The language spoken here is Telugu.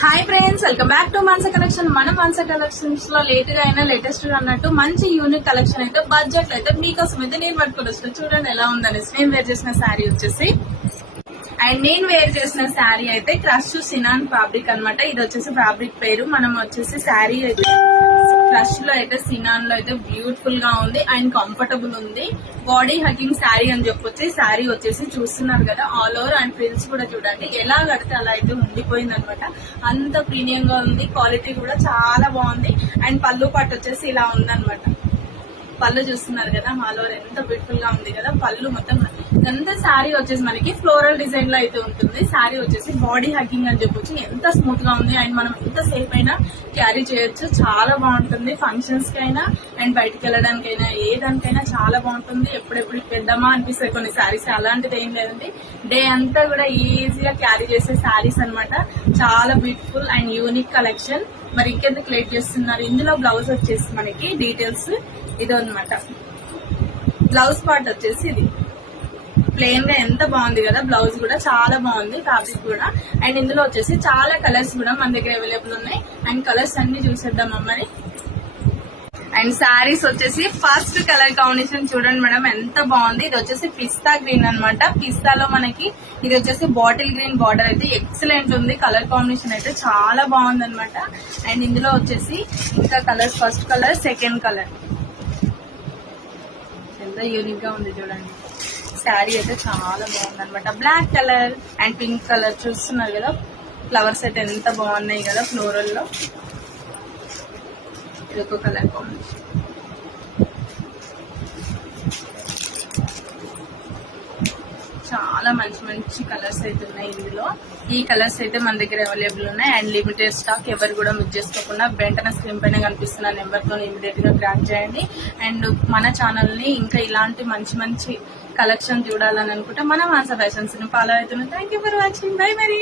Hi friends, welcome back to Mansa collection. మన మాన్సా కలెక్షన్స్ లో లేట్ గా అయినా లేటెస్ట్ గా అన్నట్టు మంచి యూనిక్ కలెక్షన్ అయితే బడ్జెట్ అయితే మీకోసం అయితే నేను పట్టుకొని వస్తాను. చూడండి ఎలా ఉందనేసి. నేను వేర్ చేసిన శారీ వచ్చేసి నేను వేర్ చేసిన శారీ అయితే క్రష్ సినాన్ ఫ్యాబ్రిక్ అన్నమాట. ఇది వచ్చేసి ఫ్యాబ్రిక్ పేరు. మనం వచ్చేసి శారీ అయితే క్రష్ లో అయితే సినాన్ లో అయితే బ్యూటిఫుల్ గా ఉంది అండ్ కంఫర్టబుల్ ఉంది. బాడీ హగ్గింగ్ శారీ అని చెప్పొచ్చు. శారీ వచ్చేసి చూస్తున్నారు కదా, ఆల్ ఓవర్ అండ్ ఫ్రిల్స్ కూడా చూడండి ఎలా కడితే అలా అయితే ఉండిపోయింది అనమాట. అంత ప్రీమియం గా ఉంది. క్వాలిటీ కూడా చాలా బాగుంది. అండ్ పళ్ళు పాటు వచ్చేసి ఇలా ఉందన్నమాట. పళ్ళు చూస్తున్నారు కదా, ఆల్ ఓవర్ ఎంత బ్యూటిఫుల్ గా ఉంది కదా. పళ్ళు మొత్తం ఎంత శారీ వచ్చేసి మనకి ఫ్లోరల్ డిజైన్ లో అయితే ఉంటుంది. శారీ వచ్చేసి బాడీ హగ్గింగ్ అని చెప్పొచ్చు. ఎంత స్మూత్ గా ఉంది అండ్ మనం ఎంత సేఫ్ అయినా క్యారీ చేయొచ్చు. చాలా బాగుంటుంది ఫంక్షన్స్ కి అయినా అండ్ బయటకు వెళ్ళడానికైనా ఏ దానికైనా చాలా బాగుంటుంది. ఎప్పుడెప్పుడు పెద్దామా అనిపిస్తాయి కొన్ని శారీస్. అలాంటిది ఏం లేదండి, డే అంతా కూడా ఈజీగా క్యారీ చేసే శారీస్ అనమాట. చాలా బ్యూటిఫుల్ అండ్ యూనిక్ కలెక్షన్. మరి ఇంకెందుకు లేట్ చేస్తున్నారు. ఇందులో బ్లౌజ్ వచ్చేసి మనకి డీటెయిల్స్ ఇది అనమాట. బ్లౌజ్ పార్ట్ వచ్చేసి ఇది ప్లెయిన్ గా ఎంత బాగుంది కదా. బ్లౌజ్ కూడా చాలా బాగుంది, ఫ్యాబ్రిక్ కూడా. అండ్ ఇందులో వచ్చేసి చాలా కలర్స్ కూడా మన దగ్గర అవైలబుల్ ఉన్నాయి. అండ్ కలర్స్ అన్ని చూసేద్దాం అమ్మని. అండ్ శారీస్ వచ్చేసి ఫస్ట్ కలర్ కాంబినేషన్ చూడండి మేడం, ఎంత బాగుంది. ఇది వచ్చేసి పిస్తా గ్రీన్ అనమాట. పిస్తాలో మనకి ఇది వచ్చేసి బాటిల్ గ్రీన్ బార్డర్ అయితే ఎక్సలెంట్ ఉంది. కలర్ కాంబినేషన్ అయితే చాలా బాగుంది అనమాట. అండ్ ఇందులో వచ్చేసి ఇంకా colours, first colour, second colour ఎంత యూనిక్ గా ఉంది చూడండి. శారీ అయితే చాలా బాగుంది అనమాట. Black colour and pink colour చూస్తున్నారు కదా. ఫ్లవర్స్ అయితే ఎంత బాగున్నాయి కదా ఫ్లోరల్ లో. ఇది ఒక కలర్ కాంబినేషన్. చాలా మంచి మంచి కలర్స్ అయితే ఉన్నాయి ఇందులో. ఈ కలర్స్ అయితే మన దగ్గర అవైలబుల్ ఉన్నాయి అండ్ లిమిటెడ్ స్టాక్. ఎవరు కూడా మిస్ చేసుకోకుండా వెంటనే స్క్రీన్ పైన కనిపిస్తున్న నెంబర్ తో ఇమీడియట్ గా ట్రాక్ చేయండి. అండ్ మన ఛానల్ ని ఇంకా ఇలాంటి మంచి మంచి కలెక్షన్ చూడాలని అనుకుంటే మన మాన్సా ఫ్యాషన్స్ ని ఫాలో అవుతున్నాం. Thank you for watching. By మరి.